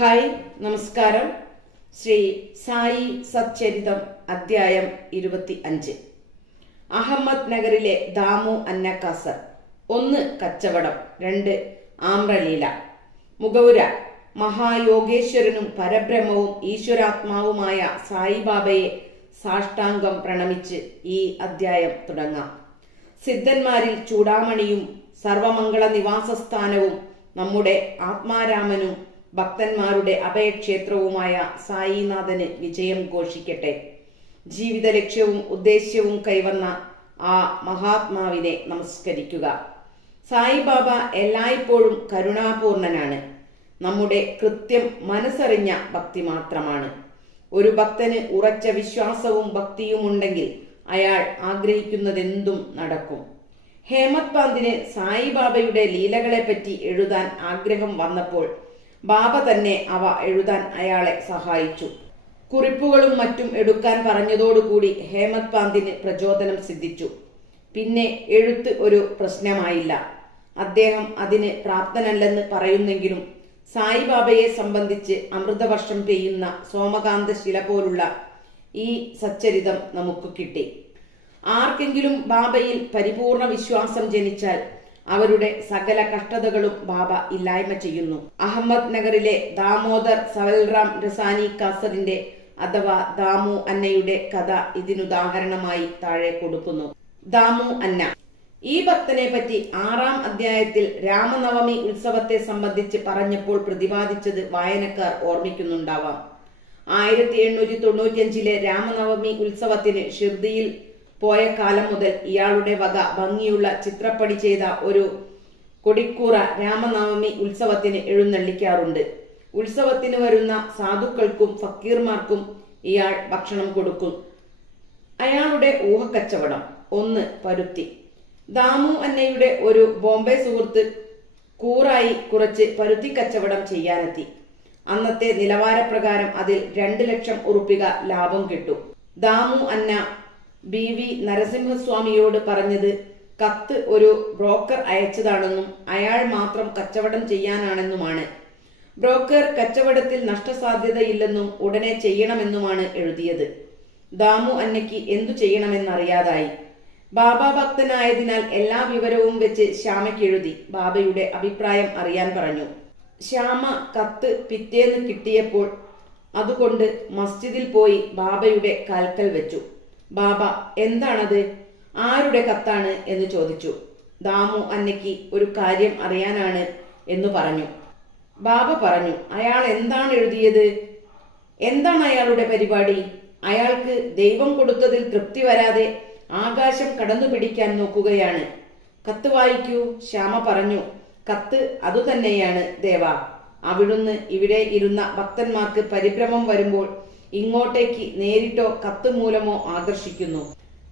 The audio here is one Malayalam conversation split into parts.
ഹായ്, നമസ്കാരം. ശ്രീ സായി സച്ചരിതം അധ്യായം 25. അഹമ്മദ് നഗറിലെ ദാമു അന്നക്കാസർ. 1 കച്ചവടം, 2 ആമ്രലീല. മുഖവുര. മഹായോഗേശ്വരനും പരബ്രഹ്മവും ഈശ്വരാത്മാവുമായ സായിബാബയെ സാഷ്ടാംഗം പ്രണമിച്ച് ഈ അധ്യായം തുടങ്ങാം. സിദ്ധന്മാരിൽ ചൂടാമണിയും സർവമംഗള നിവാസസ്ഥാനവും നമ്മുടെ ആത്മാരാമനും ഭക്തന്മാരുടെ അഭയക്ഷേത്രവുമായ സായിനാഥന് വിജയം ഘോഷിക്കട്ടെ. ജീവിത ലക്ഷ്യവും ഉദ്ദേശ്യവും കൈവന്ന ആ മഹാത്മാവിനെ നമസ്കരിക്കുക. സായിബാബ എല്ലായ്പ്പോഴും കരുണാപൂർണനാണ്. നമ്മുടെ കൃത്യം മനസ്സറിഞ്ഞ ഭക്തി മാത്രമാണ്. ഒരു ഭക്തന് ഉറച്ച വിശ്വാസവും ഭക്തിയും ഉണ്ടെങ്കിൽ അയാൾ ആഗ്രഹിക്കുന്നതെന്തും നടക്കും. ഹേമത് പാന്തിന് സായിബാബയുടെ ലീലകളെപ്പറ്റി എഴുതാൻ ആഗ്രഹം വന്നപ്പോൾ ബാബ തന്നെ അവ എഴുതാൻ അയാളെ സഹായിച്ചു. കുറിപ്പുകളും മറ്റും എടുക്കാൻ പറഞ്ഞതോടുകൂടി ഹേമത് പാന്തിന് പ്രചോദനം സിദ്ധിച്ചു. പിന്നെ എഴുത്ത് ഒരു പ്രശ്നമായില്ല. അദ്ദേഹം അതിന് പ്രാപ്തനല്ലെന്ന് പറയുന്നെങ്കിലും സായിബാബയെ സംബന്ധിച്ച് അമൃതവർഷം പെയ്യുന്ന സോമകാന്ത ശില പോലുള്ള ഈ സച്ചരിതം നമുക്ക് കിട്ടി. ആർക്കെങ്കിലും ബാബയിൽ പരിപൂർണ വിശ്വാസം ജനിച്ചാൽ അവരുടെ സകല കഷ്ടതകളും ബാബ ഇല്ലായ്മ ചെയ്യുന്നു. അഹമ്മദ് നഗറിലെ ദാമോദർ സവൽറാം രസാനി കാസറിന്റെ അഥവാ ദാമു അന്നയുടെ കഥ ഇതിനുദാഹരണമായി താഴെ കൊടുക്കുന്നു. ദാമു അന്ന. ഈ ഭക്തനെ പറ്റി 6-ാം അധ്യായത്തിൽ രാമനവമി ഉത്സവത്തെ സംബന്ധിച്ച് പറഞ്ഞപ്പോൾ പ്രതിപാദിച്ചത് വായനക്കാർ ഓർമ്മിക്കുന്നുണ്ടാവാം. 1895 രാമനവമി ഉത്സവത്തിന് ഷിർദിയിൽ പോയ കാലം മുതൽ ഇയാളുടെ വക ഭംഗിയുള്ള ചിത്രപ്പണി ചെയ്ത ഒരു കൊടിക്കൂറ രാമനവമി ഉത്സവത്തിന് എഴുന്നള്ളിക്കാറുണ്ട്. ഉത്സവത്തിന് വരുന്ന സാധുക്കൾക്കും ഫക്കീർമാർക്കും ഇയാൾ ഭക്ഷണം കൊടുക്കും. അയാളുടെ ഊഹക്കച്ചവടം. 1 പരുത്തി. ദാമു അന്നയുടെ ഒരു ബോംബെ സുഹൃത്ത് കൂറായി കുറച്ച് പരുത്തി കച്ചവടം ചെയ്യാനെത്തി. അന്നത്തെ നിലവാരപ്രകാരം അതിൽ 2 ലക്ഷം ഉറുപ്പിക ലാഭം കിട്ടും. ദാമു അന്ന BV നരസിംഹസ്വാമിയോട് പറഞ്ഞത് കത്ത് ഒരു ബ്രോക്കർ അയച്ചതാണെന്നും അയാൾ മാത്രം കച്ചവടം ചെയ്യാനാണെന്നുമാണ്. ബ്രോക്കർ കച്ചവടത്തിൽ നഷ്ടസാധ്യതയില്ലെന്നും ഉടനെ ചെയ്യണമെന്നുമാണ് എഴുതിയത്. ദാമു അന്നയ്ക്ക് എന്തു ചെയ്യണമെന്നറിയാതായി. ബാബ ഭക്തനായതിനാൽ എല്ലാ വിവരവും വെച്ച് ശ്യാമയ്ക്ക് എഴുതി ബാബയുടെ അഭിപ്രായം അറിയാൻ പറഞ്ഞു. ശ്യാമ കത്ത് പിറ്റേന്ന് കിട്ടിയപ്പോൾ അതുകൊണ്ട് മസ്ജിദിൽ പോയി ബാബയുടെ കാൽക്കൽ വെച്ചു. ബാബ എന്താണത്, ആരുടെ കത്താണ് എന്ന് ചോദിച്ചു. ദാമു അന്നയ്ക്ക് ഒരു കാര്യം അറിയാനാണ് എന്ന് പറഞ്ഞു. ബാബ പറഞ്ഞു, അയാൾ എന്താണ് എഴുതിയത്? എന്താണ് അയാളുടെ പരിപാടി? അയാൾക്ക് ദൈവം കൊടുത്തതിൽ തൃപ്തി വരാതെ ആകാശം കടന്നു പിടിക്കാൻ നോക്കുകയാണ്. കത്ത് വായിക്കൂ. ശ്യാമ പറഞ്ഞു, കത്ത് അതുതന്നെയാണ് ദേവ. അവിടുന്ന് ഇവിടെ ഇരുന്ന ഭക്തന്മാർക്ക് പരിഭ്രമം വരുമ്പോൾ ഇങ്ങോട്ടേക്ക് നേരിട്ടോ കത്ത് മൂലമോ ആകർഷിക്കുന്നു.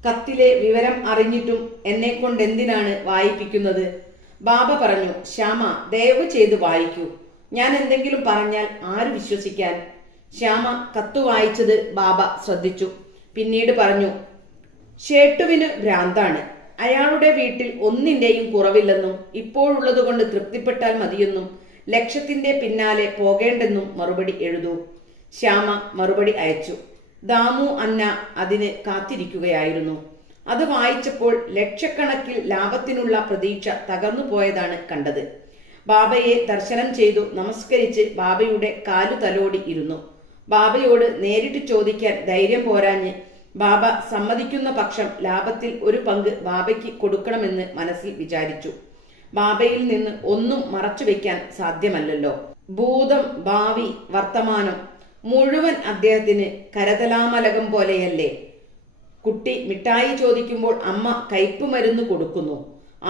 കത്തിലെ വിവരം അറിഞ്ഞിട്ടും എന്നെ കൊണ്ട് എന്തിനാണ് വായിപ്പിക്കുന്നത്? ബാബ പറഞ്ഞു, ശ്യാമ ദയവ് ചെയ്ത് വായിക്കൂ. ഞാൻ എന്തെങ്കിലും പറഞ്ഞാൽ ആര് വിശ്വസിക്കാൻ? ശ്യാമ കത്ത് വായിച്ചത് ബാബ ശ്രദ്ധിച്ചു. പിന്നീട് പറഞ്ഞു, ഷേട്ടുവിന് ഭ്രാന്താണ്. അയാളുടെ വീട്ടിൽ ഒന്നിന്റെയും കുറവില്ലെന്നും ഇപ്പോഴുള്ളത് കൊണ്ട് തൃപ്തിപ്പെട്ടാൽ മതിയെന്നും ലക്ഷ്യത്തിന്റെ പിന്നാലെ പോകേണ്ടെന്നും മറുപടി എഴുതൂ. ശ്യാമ മറുപടി അയച്ചു. ദാമു അന്ന അതിന് കാത്തിരിക്കുകയായിരുന്നു. അത് വായിച്ചപ്പോൾ ലക്ഷക്കണക്കിൽ ലാഭത്തിനുള്ള പ്രതീക്ഷ തകർന്നു പോയതാണ് കണ്ടത്. ബാബയെ ദർശനം ചെയ്തു നമസ്കരിച്ച് ബാബയുടെ കാലു തലോടി ഇരുന്നു. ബാബയോട് നേരിട്ട് ചോദിക്കാൻ ധൈര്യം പോരാഞ്ഞ് ബാബ സമ്മതിക്കുന്ന പക്ഷം ലാഭത്തിൽ ഒരു പങ്ക് ബാബയ്ക്ക് കൊടുക്കണമെന്ന് മനസ്സിൽ വിചാരിച്ചു. ബാബയിൽ നിന്ന് ഒന്നും മറച്ചു വെക്കാൻ സാധ്യമല്ലല്ലോ. ഭൂതം, ഭാവി, വർത്തമാനം മുഴുവൻ അദ്ദേഹത്തിന് കരതലാമലകം പോലെയല്ലേ. കുട്ടി മിഠായി ചോദിക്കുമ്പോൾ അമ്മ കയ്പ് മരുന്ന് കൊടുക്കുന്നു.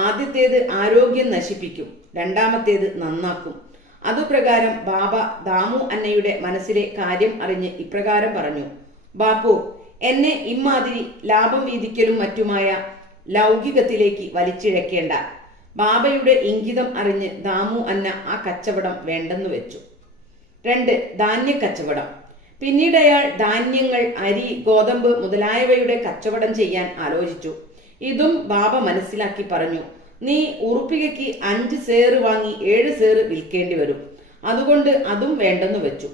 ആദ്യത്തേത് ആരോഗ്യം നശിപ്പിക്കും, രണ്ടാമത്തേത് നന്നാക്കും. അതുപ്രകാരം ബാബ ദാമു അന്നയുടെ മനസ്സിലെ കാര്യം അറിഞ്ഞ് ഇപ്രകാരം പറഞ്ഞു, ബാപ്പു, എന്നെ ഇമ്മാതിരി ലാഭം വീതിക്കലും മറ്റുമായ ലൗകികത്തിലേക്ക് വലിച്ചിഴക്കേണ്ട. ബാബയുടെ ഇംഗിതം അറിഞ്ഞ് ദാമു അന്ന ആ കച്ചവടം വേണ്ടെന്നു വെച്ചു. 2 ധാന്യക്കച്ചവടം. പിന്നീട് അയാൾ ധാന്യങ്ങൾ, അരി, ഗോതമ്പ് മുതലായവയുടെ കച്ചവടം ചെയ്യാൻ ആലോചിച്ചു. ഇതും ബാബ മനസ്സിലാക്കി പറഞ്ഞു, നീ ഉറുപ്പികയ്ക്ക് 5 സേറ് വാങ്ങി 7 സേറ് വിൽക്കേണ്ടി വരും. അതുകൊണ്ട് അതും വേണ്ടെന്ന് വെച്ചു.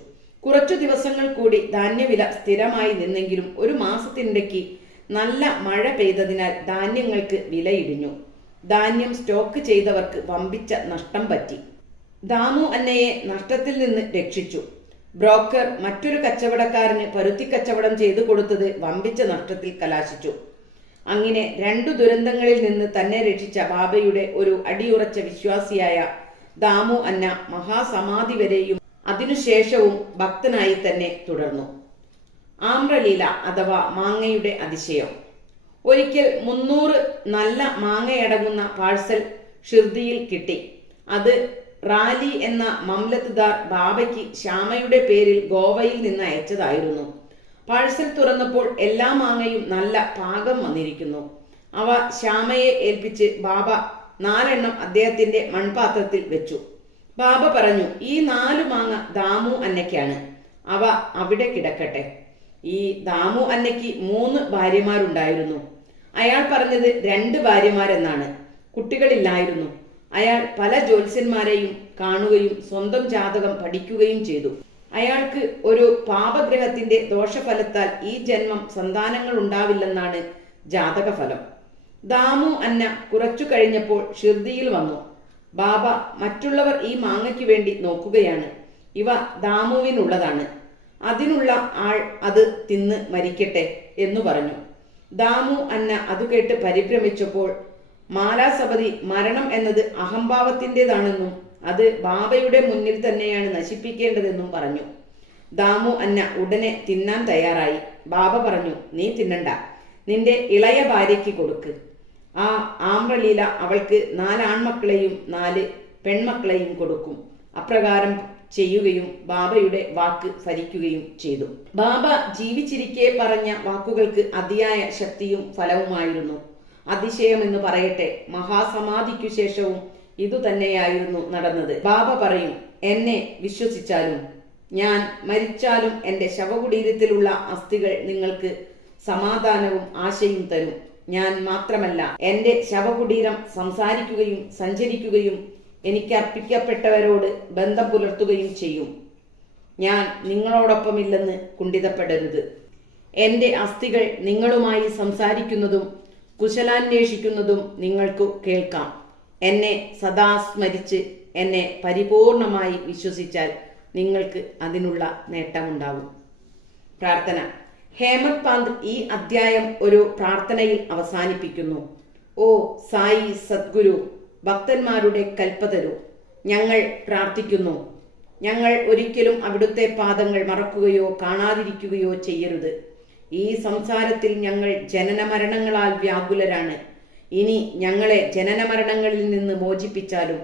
കുറച്ചു ദിവസങ്ങൾ കൂടി ധാന്യവില സ്ഥിരമായി നിന്നെങ്കിലും ഒരു മാസത്തിനിടയ്ക്ക് നല്ല മഴ പെയ്തതിനാൽ ധാന്യങ്ങൾക്ക് വിലയിടിഞ്ഞു. ധാന്യം സ്റ്റോക്ക് ചെയ്തവർക്ക് വമ്പിച്ച നഷ്ടം പറ്റി. ദാമു അന്നയെ നഷ്ടത്തിൽ നിന്ന് രക്ഷിച്ചു. ബ്രോക്കർ മറ്റൊരു കച്ചവടക്കാരന് പരുത്തി കച്ചവടം ചെയ്തു കൊടുത്തത് വമ്പിച്ച നഷ്ടത്തിൽ കലാശിച്ചു. അങ്ങനെ രണ്ടു ദുരന്തങ്ങളിൽ നിന്ന് തന്നെ രക്ഷിച്ച ബാബയുടെ ഒരു അടിയുറച്ച വിശ്വാസിയായ ദാമു അന്ന മഹാസമാധി വരെയും അതിനുശേഷവും ഭക്തനായി തന്നെ തുടർന്നു. ആമ്രലീല അഥവാ മാങ്ങയുടെ അതിശയം. ഒരിക്കൽ 300 നല്ല മാങ്ങയടങ്ങുന്ന പാഴ്സൽ ഷിർദിയിൽ കിട്ടി. അത് റാലി എന്ന മംലത്ദാർ ബാബയ്ക്ക് ശ്യാമയുടെ പേരിൽ ഗോവയിൽ നിന്ന് അയച്ചതായിരുന്നു. പാഴ്സൽ തുറന്നപ്പോൾ എല്ലാ മാങ്ങയും നല്ല പാകം വന്നിരിക്കുന്നു. അവ ശ്യാമയെ ഏൽപ്പിച്ച് ബാബ 4 എണ്ണം അദ്ദേഹത്തിന്റെ മൺപാത്രത്തിൽ വെച്ചു. ബാബ പറഞ്ഞു, ഈ 4 മാങ്ങ ദാമു അന്നയ്ക്കാണ്, അവ അവിടെ കിടക്കട്ടെ. ഈ ദാമു അന്നയ്ക്ക് 3 ഭാര്യമാരുണ്ടായിരുന്നു. അയാൾ പറഞ്ഞത് 2 ഭാര്യമാരെന്നാണ്. കുട്ടികളില്ലായിരുന്നു. അയാൾ പല ജ്യോത്സ്യന്മാരെയും കാണുകയും സ്വന്തം ജാതകം പഠിക്കുകയും ചെയ്തു. അയാൾക്ക് ഒരു പാപഗ്രഹത്തിന്റെ ദോഷഫലത്താൽ ഈ ജന്മം സന്താനങ്ങൾ ഉണ്ടാവില്ലെന്നാണ് ജാതകഫലം. ദാമു അന്ന കുറച്ചു കഴിഞ്ഞപ്പോൾ ഷിർദിയിൽ വന്നു. ബാബ, മറ്റുള്ളവർ ഈ മാങ്ങയ്ക്ക് വേണ്ടി നോക്കുകയാണ്. ഇവ ദാമുവിനുള്ളതാണ്. അതിനുള്ള ആൾ അത് തിന്ന് മരിക്കട്ടെ എന്നു പറഞ്ഞു. ദാമു അന്ന അത് കേട്ട് പരിഭ്രമിച്ചപ്പോൾ മാലാസപതി മരണം എന്നത് അഹംഭാവത്തിൻ്റെതാണെന്നും അത് ബാബയുടെ മുന്നിൽ തന്നെയാണ് നശിപ്പിക്കേണ്ടതെന്നും പറഞ്ഞു. ദാമു അന്ന ഉടനെ തിന്നാൻ തയ്യാറായി. ബാബ പറഞ്ഞു, നീ തിന്നണ്ട, നിന്റെ ഇളയ ഭാര്യയ്ക്ക് കൊടുക്ക്. ആ ആമ്രലീല അവൾക്ക് 4 ആൺമക്കളെയും 4 പെൺമക്കളെയും കൊടുക്കും. അപ്രകാരം ചെയ്യുകയും ബാബയുടെ വാക്ക് ഫലിക്കുകയും ചെയ്തു. ബാബ ജീവിച്ചിരിക്കെ പറഞ്ഞ വാക്കുകൾക്ക് അതിയായ ശക്തിയും ഫലവുമായിരുന്നു. അതിശയമെന്ന് പറയട്ടെ, മഹാസമാധിക്കു ശേഷവും ഇതുതന്നെയായിരുന്നു നടന്നത്. ബാബ പറയും, എന്നെ വിശ്വസിച്ചാലും ഞാൻ മരിച്ചാലും എൻ്റെ ശവകുടീരത്തിലുള്ള അസ്ഥികൾ നിങ്ങൾക്ക് സമാധാനവും ആശയും തരും. ഞാൻ മാത്രമല്ല, എൻ്റെ ശവകുടീരം സംസാരിക്കുകയും സഞ്ചരിക്കുകയും എനിക്ക് അർപ്പിക്കപ്പെട്ടവരോട് ബന്ധം പുലർത്തുകയും ചെയ്യും. ഞാൻ നിങ്ങളോടൊപ്പമില്ലെന്ന് കുണ്ഠിതപ്പെടരുത്. എൻ്റെ അസ്ഥികൾ നിങ്ങളുമായി സംസാരിക്കുന്നതും കുശലാന്വേഷിക്കുന്നതും നിങ്ങൾക്ക് കേൾക്കാം. എന്നെ സദാ സ്മരിച്ച് എന്നെ പരിപൂർണമായി വിശ്വസിച്ചാൽ നിങ്ങൾക്ക് അതിനുള്ള നേട്ടമുണ്ടാവും. പ്രാർത്ഥന. ഹേമത് പാന്ത് ഈ അധ്യായം ഒരു പ്രാർത്ഥനയിൽ അവസാനിപ്പിക്കുന്നു. ഓ സായി സദ്ഗുരു, ഭക്തന്മാരുടെ കൽപ്പതരു, ഞങ്ങൾ പ്രാർത്ഥിക്കുന്നു. ഞങ്ങൾ ഒരിക്കലും അവിടുത്തെ പാദങ്ങൾ മറക്കുകയോ കാണാതിരിക്കുകയോ ചെയ്യരുത്. ഈ സംസാരത്തിൽ ഞങ്ങൾ ജനന മരണങ്ങളാൽ വ്യാകുലരാണ്. ഇനി ഞങ്ങളെ ജനന മരണങ്ങളിൽ നിന്ന് മോചിപ്പിച്ചാലും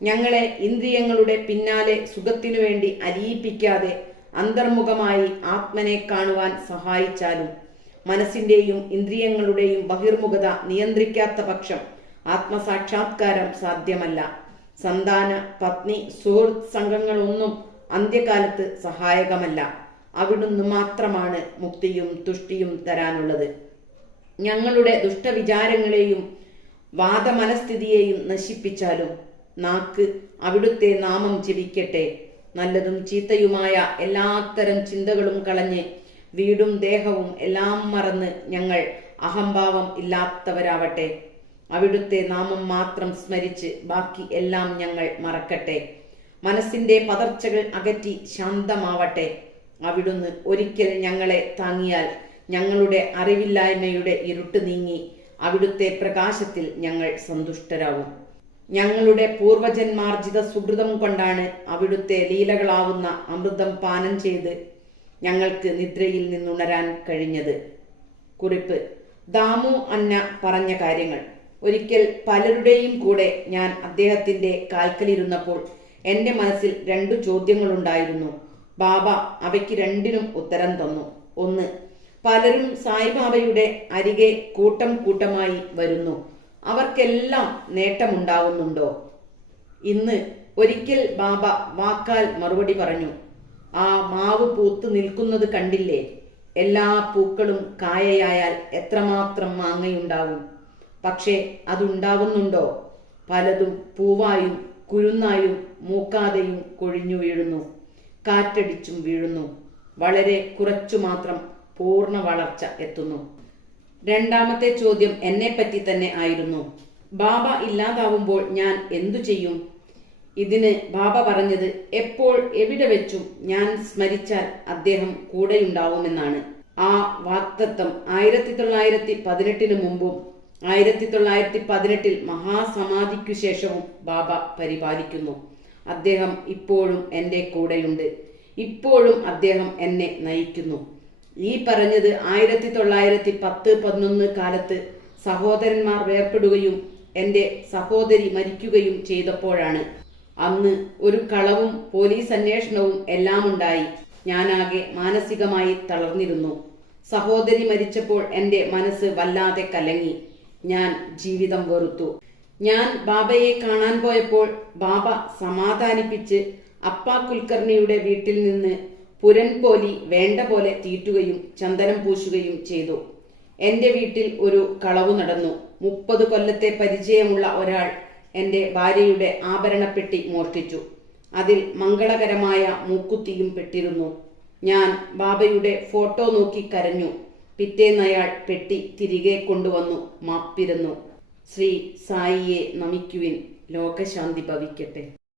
ഞങ്ങളെ ഇന്ദ്രിയങ്ങളുടെ പിന്നാലെ സുഖത്തിനു വേണ്ടി അലിയിപ്പിക്കാതെ അന്തർമുഖമായി ആത്മനെ കാണുവാൻ സഹായിച്ചാലും മനസ്സിന്റെയും ഇന്ദ്രിയങ്ങളുടെയും ബഹിർമുഖത നിയന്ത്രിക്കാത്ത പക്ഷം ആത്മസാക്ഷാത്കാരം സാധ്യമല്ല. സന്താന, പത്നി, സുഹൃത്ത് സംഘങ്ങളൊന്നും അന്ത്യകാലത്ത് സഹായകമല്ല. അവിടുന്ന് മാത്രമാണ് മുക്തിയും തുഷ്ടിയും തരാനുള്ളത്. ഞങ്ങളുടെ ദുഷ്ടവിചാരങ്ങളെയും വാദമനസ്ഥിതിയെയും നശിപ്പിച്ചാലും നാക്ക് അവിടുത്തെ നാമം ജപിക്കട്ടെ. നല്ലതും ചീത്തയുമായ എല്ലാത്തരം ചിന്തകളും കളഞ്ഞ് വീടും ദേഹവും എല്ലാം മറന്ന് ഞങ്ങൾ അഹംഭാവം ഇല്ലാത്തവരാവട്ടെ. അവിടുത്തെ നാമം മാത്രം സ്മരിച്ച് ബാക്കി എല്ലാം ഞങ്ങൾ മറക്കട്ടെ. മനസ്സിന്റെ പതർച്ചകൾ അകറ്റി ശാന്തമാവട്ടെ. അവിടുന്ന് ഒരിക്കൽ ഞങ്ങളെ താങ്ങിയാൽ ഞങ്ങളുടെ അറിവില്ലായ്മയുടെ ഇരുട്ട് നീങ്ങി അവിടുത്തെ പ്രകാശത്തിൽ ഞങ്ങൾ സന്തുഷ്ടരാകും. ഞങ്ങളുടെ പൂർവജന്മാർജിത സുഹൃതം കൊണ്ടാണ് അവിടുത്തെ ലീലകളാവുന്ന അമൃതം പാനം ചെയ്ത് ഞങ്ങൾക്ക് നിദ്രയിൽ നിന്നുണരാൻ കഴിഞ്ഞത്. കുറിപ്പ്. ദാമു അന്ന പറഞ്ഞ കാര്യങ്ങൾ. ഒരിക്കൽ പലരുടെയും കൂടെ ഞാൻ അദ്ദേഹത്തിന്റെ കാൽക്കലിരുന്നപ്പോൾ എൻ്റെ മനസ്സിൽ 2 ചോദ്യങ്ങളുണ്ടായിരുന്നു. ബാബ അവയ്ക്ക് 2നും ഉത്തരം തന്നു. 1. പലരും സായിബാബയുടെ അരികെ കൂട്ടം കൂട്ടമായി വരുന്നു. അവർക്കെല്ലാം നേട്ടമുണ്ടാവുന്നുണ്ടോ? ഇന്ന് ഒരിക്കൽ ബാബ വാക്കാൽ മറുപടി പറഞ്ഞു. ആ മാവ് പൂത്ത് നിൽക്കുന്നത് കണ്ടില്ലേ? എല്ലാ പൂക്കളും കായയായാൽ എത്രമാത്രം മാങ്ങയുണ്ടാവും. പക്ഷേ അതുണ്ടാവുന്നുണ്ടോ? പലതും പൂവായും കുരുന്നായും മൂക്കാതെയും കൊഴിഞ്ഞു വീഴുന്നു, കാറ്റടിച്ചും വീഴുന്നു. വളരെ കുറച്ചു മാത്രം പൂർണ്ണ വളർച്ച എത്തുന്നു. രണ്ടാമത്തെ ചോദ്യം എന്നെപ്പറ്റി തന്നെ ആയിരുന്നു. ബാബ ഇല്ലാതാവുമ്പോൾ ഞാൻ എന്തു ചെയ്യും? ഇതിന് ബാബ പറഞ്ഞത്, എപ്പോൾ എവിടെ വെച്ചും ഞാൻ സ്മരിച്ചാൽ അദ്ദേഹം കൂടെയുണ്ടാവുമെന്നാണ്. ആ വാക്തത്വം 1918 മുമ്പും 1918 മഹാസമാധിക്കു ശേഷവും ബാബ പരിപാലിക്കുന്നു. അദ്ദേഹം ഇപ്പോഴും എൻ്റെ കൂടെയുണ്ട്. ഇപ്പോഴും അദ്ദേഹം എന്നെ നയിക്കുന്നു. ഈ പറഞ്ഞത് 1910-11 കാലത്ത് സഹോദരന്മാർ വേർപ്പെടുകയും എൻ്റെ സഹോദരി മരിക്കുകയും ചെയ്തപ്പോഴാണ്. അന്ന് ഒരു കളവും പോലീസ് അന്വേഷണവും എല്ലാം ഉണ്ടായി. ഞാനാകെ മാനസികമായി തളർന്നിരുന്നു. സഹോദരി മരിച്ചപ്പോൾ എൻ്റെ മനസ്സ് വല്ലാതെ കലങ്ങി. ഞാൻ ജീവിതം വെറുത്തു. ഞാൻ ബാബയെ കാണാൻ പോയപ്പോൾ ബാബ സമാധാനിപ്പിച്ച് അപ്പ കുൽക്കർണിയുടെ വീട്ടിൽ നിന്ന് പുരൻപോലി വേണ്ട പോലെ തീറ്റുകയും ചന്ദനം പൂശുകയും ചെയ്തു. എൻ്റെ വീട്ടിൽ ഒരു കളവു നടന്നു. 30 കൊല്ലത്തെ പരിചയമുള്ള ഒരാൾ എൻ്റെ ഭാര്യയുടെ ആഭരണപ്പെട്ടി മോഷ്ടിച്ചു. അതിൽ മംഗളകരമായ മൂക്കുത്തിയും പെട്ടിരുന്നു. ഞാൻ ബാബയുടെ ഫോട്ടോ നോക്കി കരഞ്ഞു. പിറ്റേന്നയാൾ പെട്ടി തിരികെ കൊണ്ടുവന്നു മാപ്പിരുന്നു. ശ്രീ സായിയെ നമിക്കുവിൻ. ലോകശാന്തി ഭവിക്കട്ടെ.